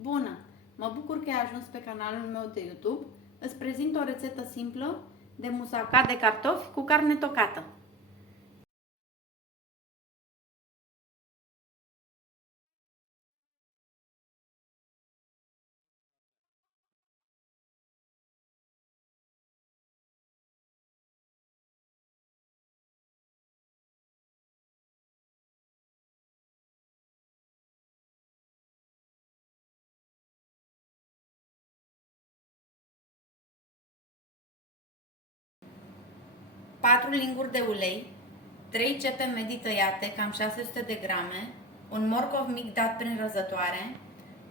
Bună! Mă bucur că ai ajuns pe canalul meu de YouTube. Îți prezint o rețetă simplă de musaca de cartofi cu carne tocată. Patru linguri de ulei, 3 cepe medii tăiate, cam 600 de grame, un morcov mic dat prin răzătoare,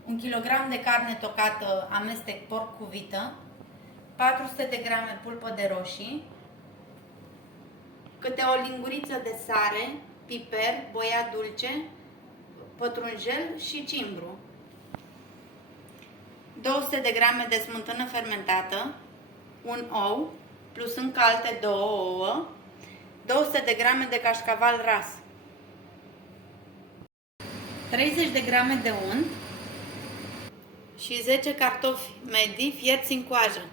1 kg de carne tocată amestec porc cu vită, 400 de grame pulpă de roșii, câte o linguriță de sare, piper, boia dulce, pătrunjel și cimbru, 200 de grame de smântână fermentată, un ou, plus încă alte 2 ouă, 200 de grame de cașcaval ras, 30 de grame de unt și 10 cartofi medii fierți în coajă.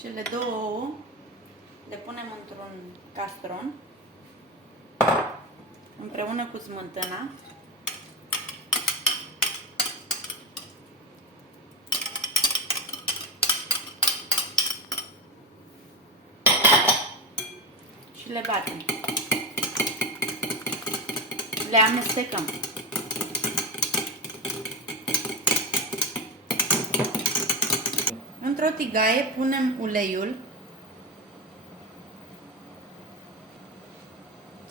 Cele 2 ouă le punem într-un castron împreună cu smântâna. Și le batem. Le amestecăm. Într-o tigaie punem uleiul,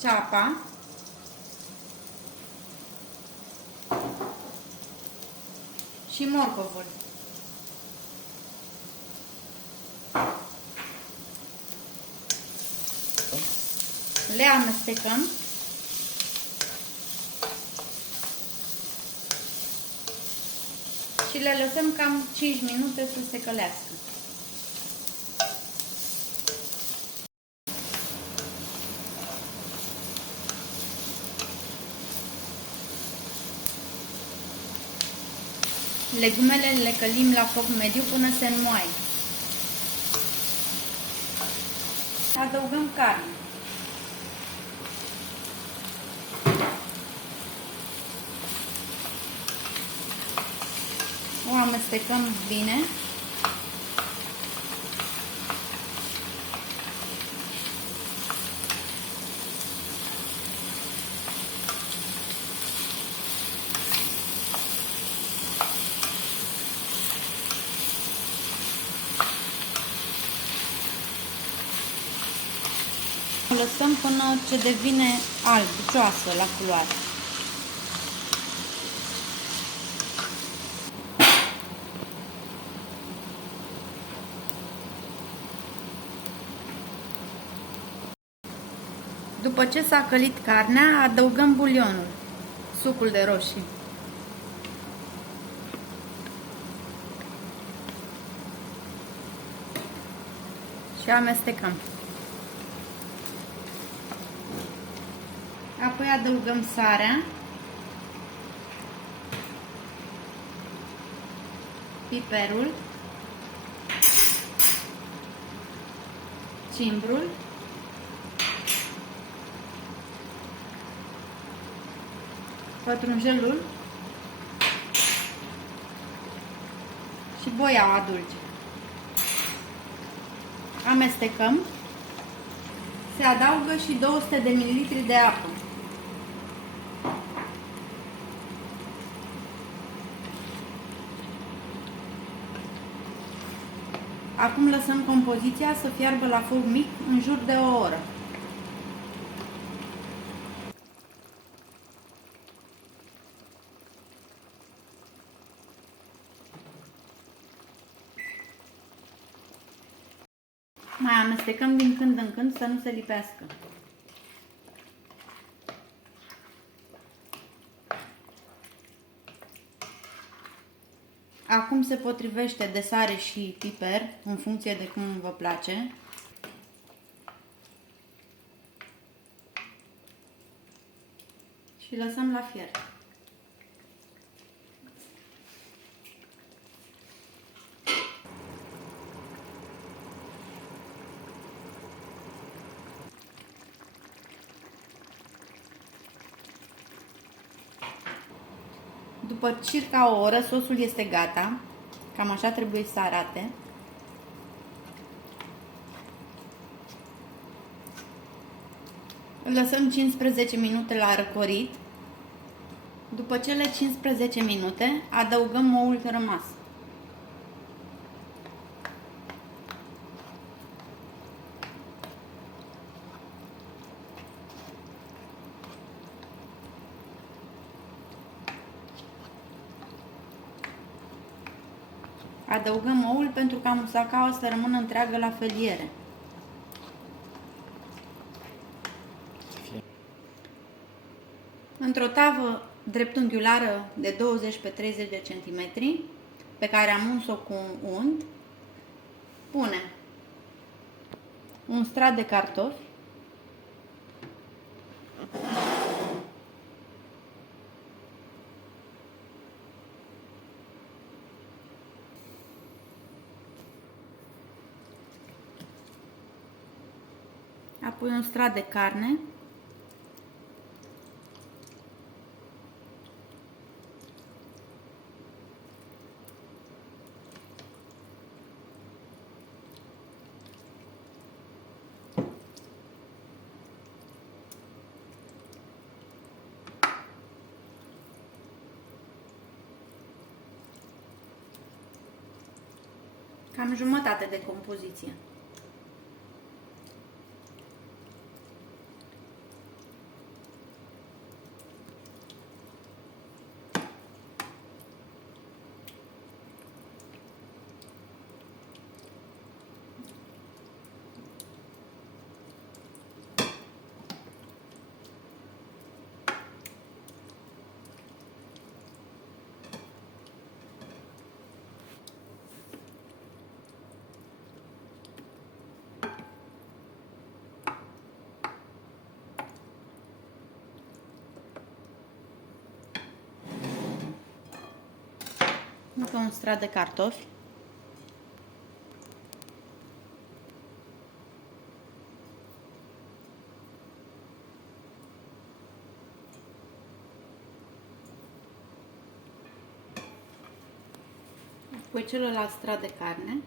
ceapa, și morcovul. Le amestecăm și le lăsăm cam 5 minute să se călească. Legumele le călim la foc mediu până se înmoaie. Adăugăm carne. O amestecăm bine. O lăsăm până ce devine albicioasă la culoare. După ce s-a călit carnea, adăugăm bulionul, sucul de roșii. Și amestecăm. Apoi adăugăm sarea, piperul, cimbrul, pătrunjelul și boiaua dulce. Amestecăm. Se adaugă și 200 de ml de apă. Acum lăsăm compoziția să fiarbă la foc mic în jur de o oră. Mai amestecăm din când în când să nu se lipească. Acum se potrivește de sare și piper, în funcție de cum vă place. Și lăsăm la fiert. După circa o oră, sosul este gata. Cam așa trebuie să arate. Îl lăsăm 15 minute la răcorit. După cele 15 minute, adăugăm oul rămas. Adăugăm oul pentru ca musacaua să rămână întreagă la feliere. Într-o tavă dreptunghiulară de 20 pe 30 de centimetri, pe care am uns-o cu un unt, punem un strat de cartofi, apoi un strat de carne, cam jumătate de compoziție. Încă un strat de cartofi. Apoi celălalt strat de carne.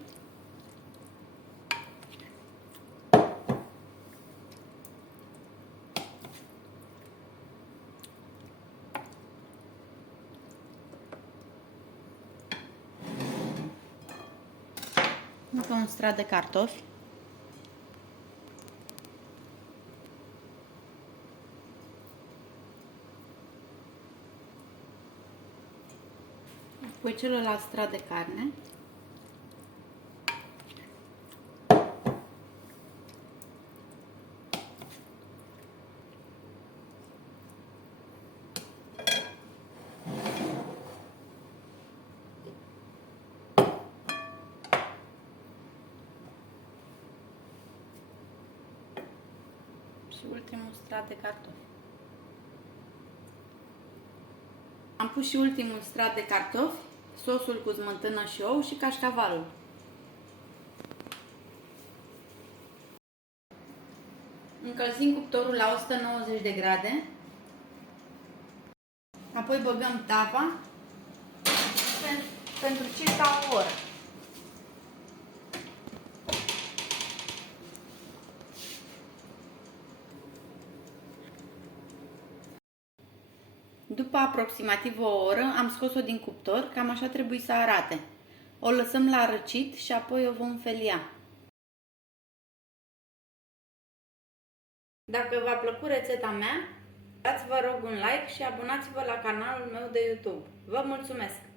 Încă un strat de cartofi. Apoi celălalt strat de carne. Și ultimul strat de cartofi. Am pus și ultimul strat de cartofi, sosul cu smântână și ou și cașcavalul. Încălzim cuptorul la 190 de grade. Apoi băgăm tava pentru circa o oră. După aproximativ o oră am scos-o din cuptor, cam așa trebuie să arate. O lăsăm la răcit și apoi o vom felia. Dacă v-a plăcut rețeta mea, dați vă rog un like și abonați-vă la canalul meu de YouTube. Vă mulțumesc!